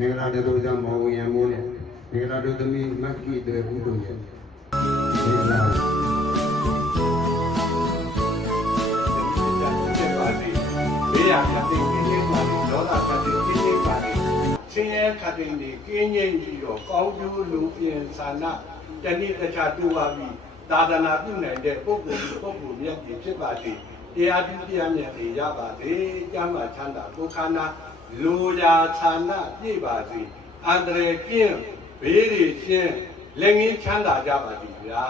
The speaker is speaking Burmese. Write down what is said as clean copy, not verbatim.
မင်္ဂလာတော်ကြောင့်မောင်ဝင်ရမိုးနဲ့မင်္ဂလာတော်သမီးမက်ကီတဲ့ဘူးတို့ရဲ့မင်္ဂလာဘေးရခတ်တဲ့ကင်းငိမ့်ပါလေဒေါသခတ်တဲ့ကင်းငိမ့်ပါလေချင်းရဲခတ်တဲ့နေကင်းငိမ့်ပြီးတော့ကောင်းကျိုးလူပြင်ဆန္ဒတဏှိတခြားတူပါပြီသာသနာပြုနိုင်တဲ့ပုဂ္ဂိုလ်မြတ်ကြီးဖြစ်ပါစေတရားပြုတရားမြတ်တွေရပါစေကျမ်းမာချမ်းသာကိုယ်ခန္ဓာလူရာဌာနပြည့်ပါစေအန္တရာယ်ကင်းဘေးတွေရှင်းလက်ငင်းချမ်းသာကြပါစေဗျာ